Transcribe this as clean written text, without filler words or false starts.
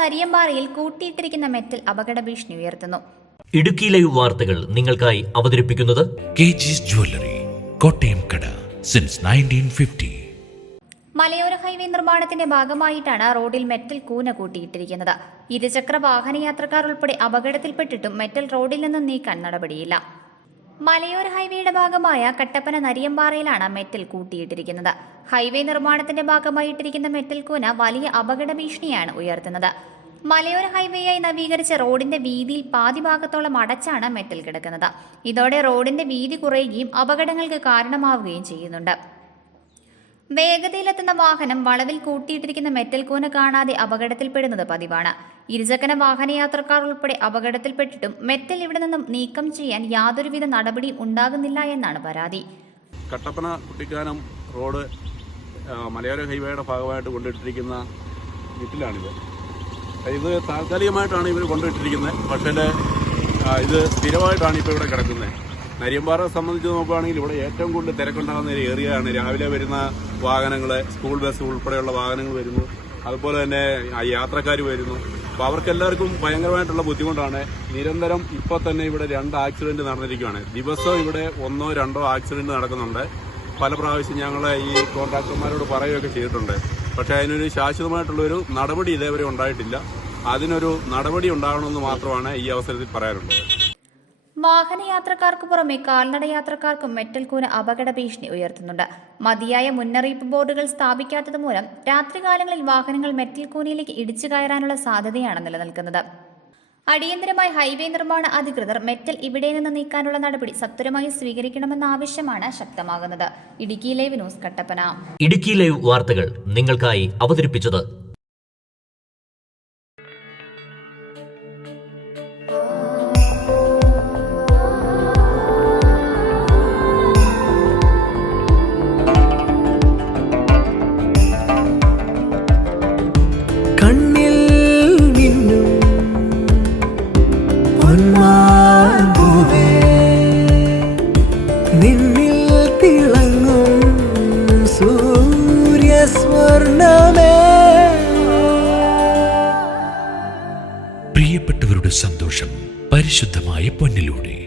നരിയമ്പാറയിൽ കൂട്ടിയിട്ടിരിക്കുന്ന metal അപകട ഭീഷണി ഉയർത്തുന്നു. ഇടുക്കി ലൈവ് വാർത്തകൾ നിങ്ങൾക്കായി അവതരിപ്പിക്കുന്നത് KG's Jewelry, കോട്ടയം കട സിൻസ് 1950. മലയോര ഹൈവേ നിർമ്മാണത്തിന്റെ ഭാഗമായിട്ടാണ് റോഡിൽ മെറ്റൽ കൂന കൂട്ടിയിട്ടിരിക്കുന്നത്. ഇരുചക്ര വാഹന യാത്രക്കാർ ഉൾപ്പെടെ അപകടത്തിൽപ്പെട്ടിട്ടും മെറ്റൽ റോഡിൽ നിന്നും നീക്കാൻ നടപടിയില്ല. മലയോര ഹൈവേയുടെ ഭാഗമായ കട്ടപ്പന നരിയമ്പാറയിലാണ് മെറ്റൽ കൂട്ടിയിട്ടിരിക്കുന്നത്. ഹൈവേ നിർമ്മാണത്തിന്റെ ഭാഗമായിട്ടിരിക്കുന്ന മെറ്റൽ കൂന വലിയ അപകട ഭീഷണിയാണ് ഉയർത്തുന്നത്. മലയോര ഹൈവേയായി നവീകരിച്ച റോഡിന്റെ വീതിയിൽ പാതി ഭാഗത്തോളം അടച്ചാണ് മെറ്റൽ കിടക്കുന്നത്. ഇതോടെ റോഡിന്റെ വീതി കുറയുകയും അപകടങ്ങൾക്ക് കാരണമാവുകയും ചെയ്യുന്നുണ്ട്. വേഗതയിലെത്തുന്ന വാഹനം വളവിൽ കൂട്ടിയിട്ടിരിക്കുന്ന മെറ്റൽ കൂന കാണാതെ അപകടത്തിൽപ്പെടുന്നത് പതിവാണ്. ഇരുചക്ര വാഹനയാത്രക്കാർ ഉൾപ്പെടെ അപകടത്തിൽപ്പെട്ടിട്ടും മെറ്റൽ ഇവിടെ നിന്നും നീക്കം ചെയ്യാൻ യാതൊരുവിധ നടപടിയും ഉണ്ടാകുന്നില്ല എന്നാണ് പരാതി. കട്ടപ്പന കുട്ടിക്കാനം റോഡ് മലയോര ഹൈവേയുടെ ഭാഗമായിട്ട് കൊണ്ടിട്ടിരിക്കുന്ന മെറ്റലാണിത്. ഇത് താൽക്കാലികമായിട്ടാണ് ഇവർ കൊണ്ടിട്ടിരിക്കുന്നത്. പക്ഷേ ഇത് സ്ഥിരമായിട്ടാണ് ഇപ്പോൾ ഇവിടെ കിടക്കുന്നത്. നരിയമ്പാറ സംബന്ധിച്ച് നോക്കുകയാണെങ്കിൽ ഇവിടെ ഏറ്റവും കൂടുതൽ തിരക്കുണ്ടാകുന്ന ഒരു ഏരിയയാണ്. രാവിലെ വരുന്ന വാഹനങ്ങൾ, സ്കൂൾ ബസ് ഉൾപ്പെടെയുള്ള വാഹനങ്ങൾ വരുന്നു, അതുപോലെ തന്നെ യാത്രക്കാർ വരുന്നു. അപ്പോൾ അവർക്കെല്ലാവർക്കും ഭയങ്കരമായിട്ടുള്ള ബുദ്ധിമുട്ടാണ്. നിരന്തരം ഇപ്പോൾ തന്നെ ഇവിടെ 2 ആക്സിഡന്റ് നടന്നിരിക്കുകയാണ്. ദിവസവും ഇവിടെ 1 or 2 ആക്സിഡന്റ് നടക്കുന്നുണ്ട്. പല പ്രാവശ്യം ഞങ്ങൾ ഈ കോൺട്രാക്ടർമാരോട് പറയുകയൊക്കെ ചെയ്തിട്ടുണ്ട്. പക്ഷേ അതിനൊരു ശാശ്വതമായിട്ടുള്ളൊരു നടപടി ഇതേവരെ ഉണ്ടായിട്ടില്ല. അതിനൊരു നടപടി ഉണ്ടാകണമെന്ന് മാത്രമാണ് ഈ അവസരത്തിൽ പറയാനുള്ളത്. വാഹനയാത്രക്കാർക്ക് പുറമെ കാൽനട യാത്രക്കാർക്കും മെറ്റൽ കൂന അപകട ഭീഷണി ഉയർത്തുന്നുണ്ട്. മതിയായ മുന്നറിയിപ്പ് ബോർഡുകൾ സ്ഥാപിക്കാത്തത് മൂലം രാത്രികാലങ്ങളിൽ വാഹനങ്ങൾ മെറ്റൽ കൂനയിലേക്ക് ഇടിച്ചു കയറാനുള്ള സാധ്യതയാണ് നിലനിൽക്കുന്നത്. അടിയന്തരമായി ഹൈവേ നിർമ്മാണ അധികൃതർ മെറ്റൽ ഇവിടെ നിന്ന് നീക്കാനുള്ള നടപടി സത്വരമായി സ്വീകരിക്കണമെന്ന ആവശ്യമാണ് ശക്തമാകുന്നത്. Idukki live news, Kattappana. Idukki live വാർത്തകൾ നിങ്ങൾക്കായി അവതരിപ്പിച്ചത് നിന്നിൽ തിളങ്ങും സൂര്യസ്വർണ്ണമേ. പ്രിയപ്പെട്ടവരുടെ സന്തോഷം പരിശുദ്ധമായ പൊന്നിലൂടെ.